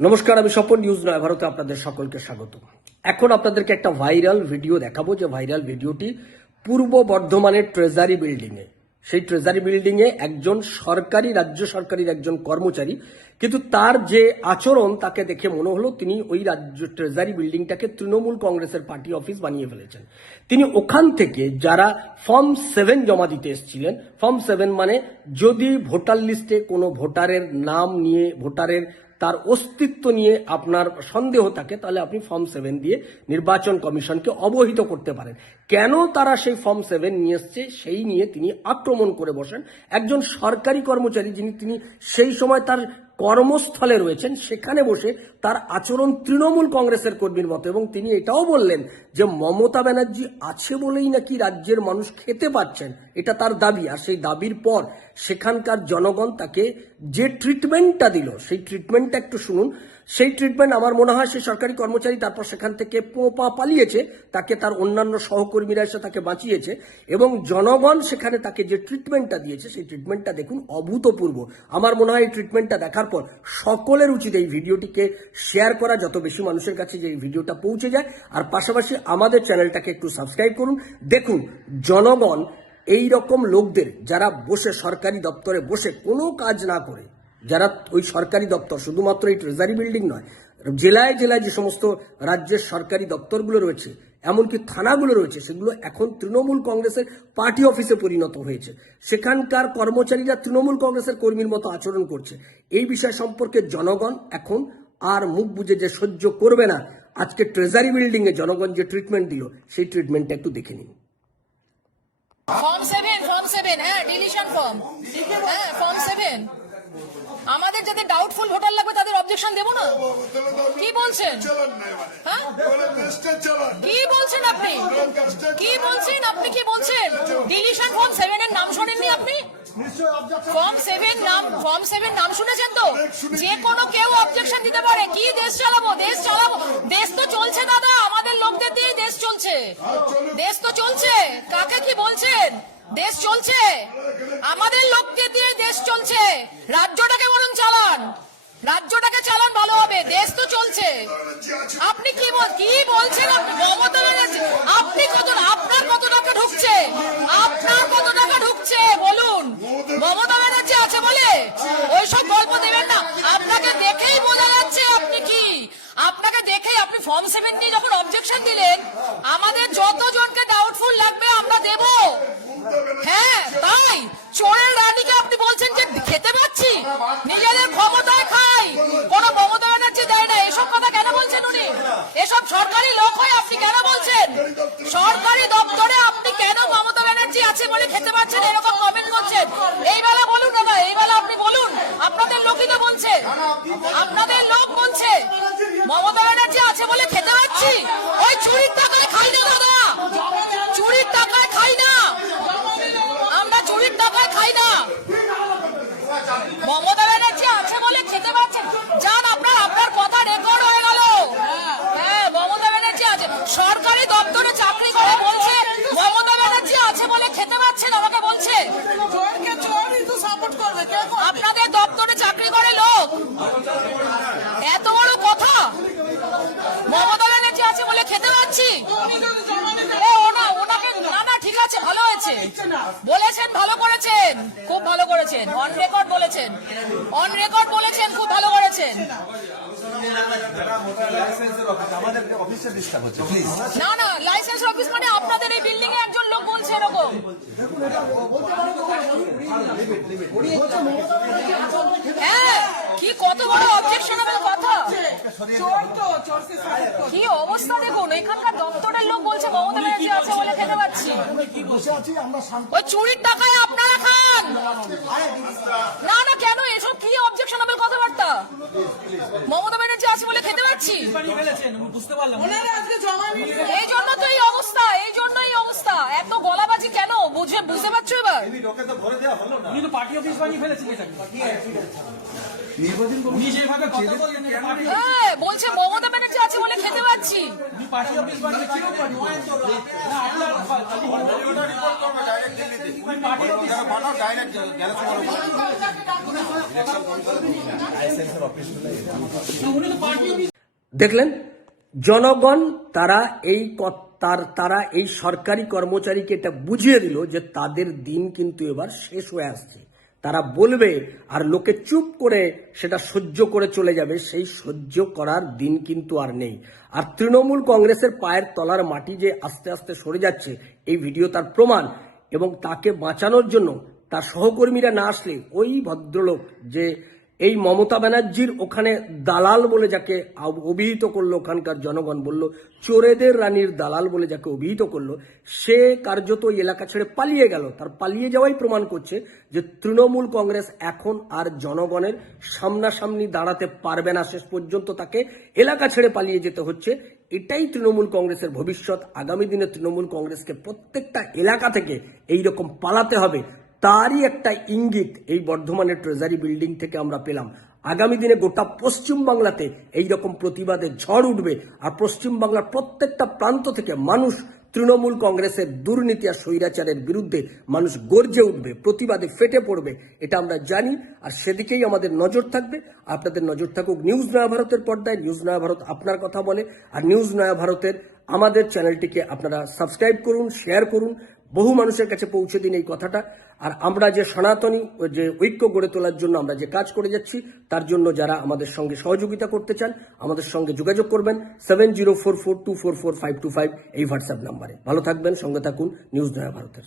নমস্কার, আমি স্বপন নিউজ নয় ভারতে আপনাদের সকলকে স্বাগত। এখন আপনাদেরকে একটা ভাইরাল ভিডিও দেখাবো, যে ভাইরাল ভিডিওটি পূর্ব বর্ধমানের ট্রেজারি বিল্ডিং এ। সেই ট্রেজারি বিল্ডিং এ একজন সরকারি, রাজ্য সরকারের একজন কর্মচারী, কিন্তু তার যে আচরণ তাকে দেখে মনে হলো তিনি ওই রাজ্য ট্রেজারি বিল্ডিংটাকে তৃণমূল কংগ্রেসের পার্টি অফিস বানিয়ে ফেলেছেন। তিনি ওখান থেকে যারা ফর্ম 7 জমা দিতে এসেছিলেন, ফর্ম 7 মানে যদি ভোটার লিস্টে কোনো ভোটারের নাম নিয়ে, ভোটারের তার অস্তিত্ব নিয়ে আপনার সন্দেহ থাকে, তাহলে আপনি ফর্ম 7 দিয়ে নির্বাচন কমিশনকে অবহিত করতে পারেন। কেন তারা সেই ফর্ম 7 নিয়ে এসছে সেই নিয়ে তিনি আক্রমণ করে বসেন। একজন সরকারি কর্মচারী, তিনি সেই সময় তার কর্মস্থলে রয়েছেন, সেখানে বসে তার আচরণ তৃণমূল কংগ্রেসের কর্মীর মতো। এবং তিনি এটাও বললেন যে মমতা ব্যানার্জি আছে বলেই নাকি রাজ্যের মানুষ খেতে পাচ্ছেন, এটা তার দাবি। আর সেই দাবির পর সেখানকার জনগণ তাকে যে ট্রিটমেন্টটা দিল, সেই ট্রিটমেন্টটা একটু শুনুন। সেই ট্রিটমেন্ট আমার মনে হয় সেই সরকারি কর্মচারী তারপর সেখান থেকে পোপা পালিয়েছে, তাকে তার অন্যান্য সহকর্মীরা এসে তাকে বাঁচিয়েছে, এবং জনগণ সেখানে তাকে যে ট্রিটমেন্টটা দিয়েছে সেই ট্রিটমেন্টটা দেখুন, অভূতপূর্ব। আমার মনে হয় এই ট্রিটমেন্টটা দেখার পর সকলের উচিত এই ভিডিওটিকে শেয়ার করা, যত বেশি মানুষের কাছে যে এই ভিডিওটা পৌঁছে যায়। আর পাশাপাশি আমাদের চ্যানেলটাকে একটু সাবস্ক্রাইব করুন। দেখুন জনগণ এই রকম লোকদের, যারা বসে সরকারি দপ্তরে বসে কোনো কাজ না করে, যারা ওই সরকারি দপ্তর, শুধুমাত্র এই ট্রেজারি বিল্ডিং নয়, জেলায় জেলায় যে সমস্ত রাজ্যের সরকারি দপ্তরগুলো রয়েছে, এমনকি থানাগুলো রয়েছে, সেগুলো এখন তৃণমূল কংগ্রেসের পার্টি অফিসে পরিণত হয়েছে। সেখানকার কর্মচারীরা তৃণমূল কংগ্রেসের কর্মীর মতো আচরণ করছে। এই বিষয় সম্পর্কে জনগণ এখন আর মুখ বুজে যে সহ্য করবে না। আজকে ট্রেজারি বিল্ডিং এ জনগণ যে ট্রিটমেন্ট দিল, সেই ট্রিটমেন্টটা একটু দেখে নিন। ফর্ম 7 হ্যাঁ, ডিলিশন ফর্ম, হ্যাঁ ফর্ম 7। আমাদের যাদের ডাউটফুল ভোটার লাগবে তাদের অবজেকশন দেব না? কি বলছেন? হ্যাঁ, কি বলছেন আপনি? কি বলছেন আপনি? কি বলছেন? ডিলিশন ফর্ম 7 এর নাম শোনেননি আপনি? ফর্ম 7 নাম শুনেছেন তো? যে কোনো কেউ অবজেকশন দিতে পারে। কি দেশ চালাবো? দেশ তো চলছে দাদা, আমাদের লোকদের দিয়ে দেশ চলছে। দেশ তো চলছে, কাকে কি বলছেন? দেশ চলছে, আমাদের লোকদের দিয়ে দেশ চলছে। রাজ্যটাকে বরং চালান, রাজ্যটাকে চালান ভালো হবে। দেশ তো চলছে। আপনি কি বলছেন? মমতা ব্যানার্জি, আপনি আপনার কত টাকা ঢুকছে? আপনার কত টাকা ঢুকছে বলুন? মমতা ব্যানার্জি আছে বলে ওইসব গল্প দেবেন না। আপনাকে দেখেই বোঝা যাচ্ছে আপনি কি। আপনাকে দেখেই, আপনি ফর্ম 7 নিয়ে যখন অবজেকশন দিলেন, আমাদের যতজনকে ডাউটফুল লাগবে আমরা দেব। হ্যাঁ, তাই চোরের রানীকে আপনি বলছেন যে খেতে পাচ্ছি, নিজেদের ক্ষমতায় খাই, কোন মমতা ব্যানার্জি দেয় না। এসব কথা কেন বলছেন উনি? এসব সরকারি লোক হয়ে আপনি কেন বলছেন? সরকারি দপ্তরে আপনি কেন মমতা ব্যানার্জি আছে বলে খেতে পাচ্ছেন এরকম কমেন্ট করছেন? এই বেলা বলুন দাদা, এই বেলা আপনি বলুন। আপনাদের লোকই তো বলছে, আপনাদের লোক বলছে মমতা ব্যানার্জি আছে বলে খেতে পাচ্ছি। ওই চুরির টাকায় খাই না দাদা, চুরির টাকায় খাই না, আমরা চুরির টাকায় খাই না। মমতা ব্যানার্জি আছে বলে খেতে পাচ্ছেন। যান, আপনার কথা রেকর্ড হয়ে গেল। হ্যাঁ, মমতা ব্যানার্জি আছে, সরকারি দপ্তরে চাকরি করে বলছে মমতা ব্যানার্জি আছে বলে খেতে পাচ্ছেন। আমাকে বলছে আপনাদের দপ্তরে চাকরি করে লোক, এত বড় কথা। মমতা ব্যানার্জি আছে বলে খেতে পাচ্ছি। ওনাকে না, ঠিক আছে, ভালো হয়েছে বলেছেন, ভালো করেছেন, খুব ভালো করেছেন। অন রেকর্ড বলেছেন, খুব ভালো করেছেন। না, লাইসেন্স অফিস মানে আপনাদের এই বিল্ডিং এ একজন লোক বলছে এরকম। হ্যাঁ, কি কত বড় অবজেকশনেবল কথা। কি অবস্থা দেখুন, এখানকার দপ্তরের লোক বলছে মমতা ব্যানার্জি আছে বলে খেতে পাচ্ছি। ওই চুরির টাকায় আপনারা খান। না, কেন এসব কি অবজেকশনেবল কথাবার্তা? মমতা ব্যানার্জি আছে বলে খেতে পাচ্ছি, এই জন্য তো এই অবস্থা, এই জন্য এই অবস্থা। এত গলাবাজি কেন বুঝতে পারছো এবার? হ্যাঁ, বলছে মমতা ব্যানার্জি আছে বলে খেতে পাচ্ছি। পার্টি অফিস বানিয়েছিল নয়ান্তরা না আপনার রিপোর্ট করবে ডাইরেক্ট দিল্লিতে পার্টি অফিস বানাও ডাইরেক্ট গ্যারেজ লাইসেন্সের অফিস উনি তো পার্টি অফিস দেখলেন জনগণ তারা তারা এই সরকারি কর্মচারীকে এটা বুঝিয়ে দিল যে তাদের দিন কিন্তু এবার শেষ হয়ে আসছে, তারা বলবে আর লোকে চুপ করে সেটা সহ্য করে চলে যাবে, সেই সহ্য করার দিন কিন্তু আর নেই। আর তৃণমূল কংগ্রেসের পায়ের তলার মাটি যে আস্তে আস্তে সরে যাচ্ছে এই ভিডিও তার প্রমাণ। এবং তাকে বাঁচানোর জন্য তার সহকর্মীরা না আসলে ওই ভদ্রলোক যে এই মমতা ব্যানার্জির ওখানে দালাল বলে যাকে অভিহিত করলো, ওখানকার জনগণ বলল চোরেদের রানীর দালাল বলে যাকে অভিহিত করলো, সে কার্যত ওই এলাকা ছেড়ে পালিয়ে গেল। তার পালিয়ে যাওয়াই প্রমাণ করছে যে তৃণমূল কংগ্রেস এখন আর জনগণের সামনাসামনি দাঁড়াতে পারবে না, শেষ পর্যন্ত তাকে এলাকা ছেড়ে পালিয়ে যেতে হচ্ছে। এটাই তৃণমূল কংগ্রেসের ভবিষ্যৎ। আগামী দিনে তৃণমূল কংগ্রেসকে প্রত্যেকটা এলাকা থেকে এইরকম পালাতে হবে, তারই একটা ইঙ্গিত এই বর্ধমানের ট্রেজারি বিল্ডিং থেকে আমরা পেলাম। আগামী দিনে গোটা পশ্চিমবাংলাতে এইরকম প্রতিবাদের ঝড় উঠবে, আর পশ্চিমবাংলার প্রত্যেকটা প্রান্ত থেকে মানুষ তৃণমূল কংগ্রেসের দুর্নীতি আর স্বৈরাচারের বিরুদ্ধে মানুষ গর্জে উঠবে, প্রতিবাদে ফেটে পড়বে, এটা আমরা জানি। আর সেদিকেই আমাদের নজর থাকবে। আপনাদের নজর থাকুক নিউজ নয়া ভারতের পর্দায়। নিউজ নয়া ভারত আপনার কথা বলে, আর নিউজ নয়া ভারতের আমাদের চ্যানেলটিকে আপনারা সাবস্ক্রাইব করুন, শেয়ার করুন, বহু মানুষের কাছে পৌঁছে দিন এই কথাটা। আর আমরা যে সনাতনী যে ঐক্য গড়ে তোলার জন্য আমরা যে কাজ করে যাচ্ছি, তার জন্য যারা আমাদের সঙ্গে সহযোগিতা করতে চান আমাদের সঙ্গে যোগাযোগ করবেন 7044244525 এই হোয়াটসঅ্যাপ নাম্বারে। ভালো থাকবেন, সঙ্গে থাকুন নিউজ নয়া ভারতের।